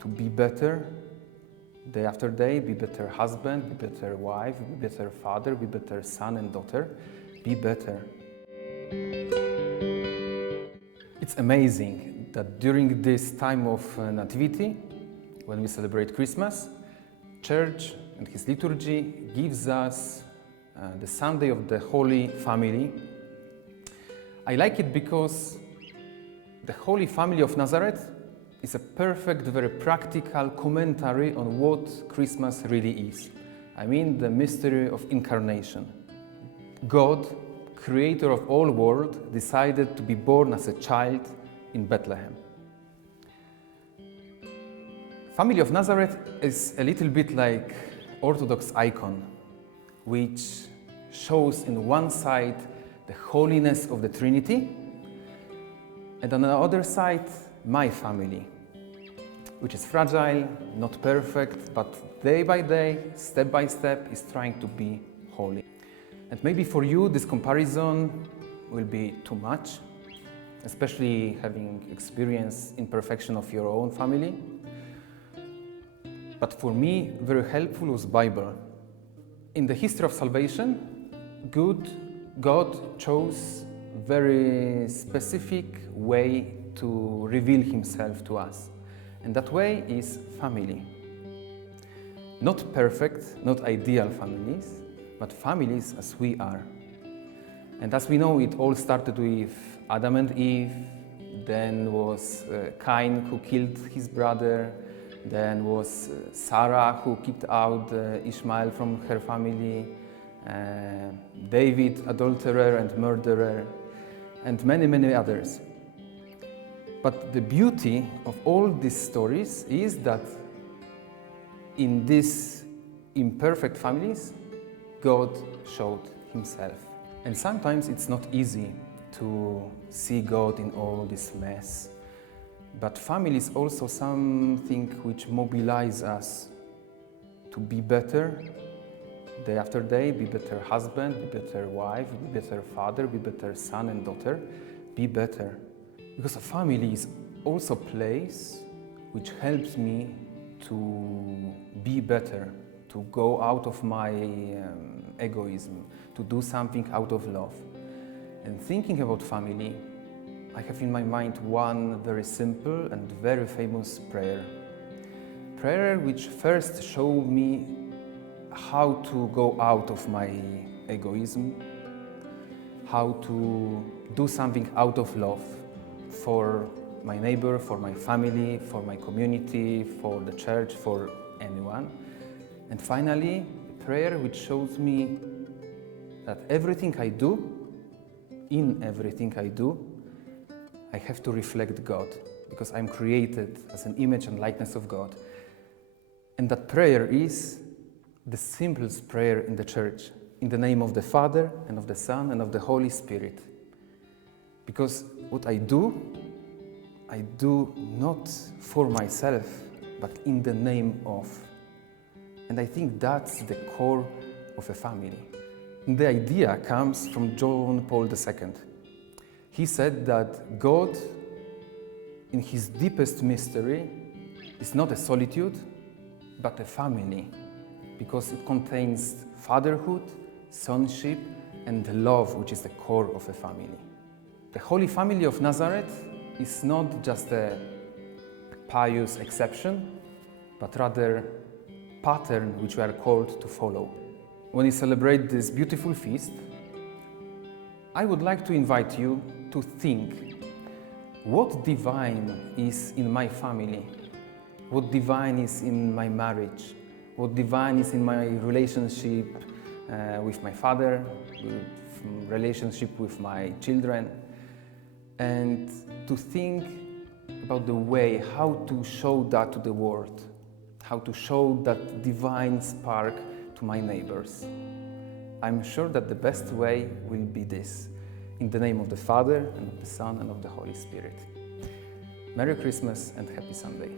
to be better day after day, be better husband, be better wife, be better father, be better son and daughter, be better. It's amazing that during this time of Nativity, when we celebrate Christmas, Church and His liturgy gives us the Sunday of the Holy Family. I like it because the Holy Family of Nazareth is a perfect, very practical commentary on what Christmas really is. I mean the mystery of incarnation. God, creator of all world, decided to be born as a child in Bethlehem. Family of Nazareth is a little bit like Orthodox icon, which shows in one side the holiness of the Trinity, and on the other side, my family, which is fragile, not perfect, but day by day, step by step, is trying to be holy. And maybe for you, this comparison will be too much, especially having experienced imperfection of your own family. But for me, very helpful was Bible. In the history of salvation, God chose very specific way to reveal Himself to us. And that way is family. Not perfect, not ideal families, but families as we are. And as we know, it all started with Adam and Eve, then was Cain who killed his brother, then was Sarah who kicked out Ishmael from her family, David, adulterer and murderer, and many, many others. But the beauty of all these stories is that in these imperfect families, God showed Himself. And sometimes it's not easy to see God in all this mess. But family is also something which mobilizes us to be better day after day, be better husband, be better wife, be better father, be better son and daughter, be better. Because a family is also a place which helps me to be better, to go out of my egoism, to do something out of love. And thinking about family, I have in my mind one very simple and very famous prayer. Prayer which first showed me how to go out of my egoism, how to do something out of love for my neighbor, for my family, for my community, for the church, for anyone. And finally, prayer which shows me that everything I do, in everything I do, I have to reflect God, because I'm created as an image and likeness of God. And that prayer is the simplest prayer in the church, in the name of the Father and of the Son and of the Holy Spirit. Because what I do not for myself, but in the name of. And I think that's the core of a family. And the idea comes from John Paul II. He said that God, in His deepest mystery, is not a solitude, but a family, because it contains fatherhood, sonship, and the love, which is the core of a family. The Holy Family of Nazareth is not just a pious exception, but rather pattern which we are called to follow. When we celebrate this beautiful feast, I would like to invite you to think what divine is in my family, what divine is in my marriage, what divine is in my relationship with my father, relationship with my children, and to think about the way how to show that to the world, how to show that divine spark to my neighbors. I'm sure that the best way will be this, in the name of the Father, and of the Son, and of the Holy Spirit. Merry Christmas and Happy Sunday.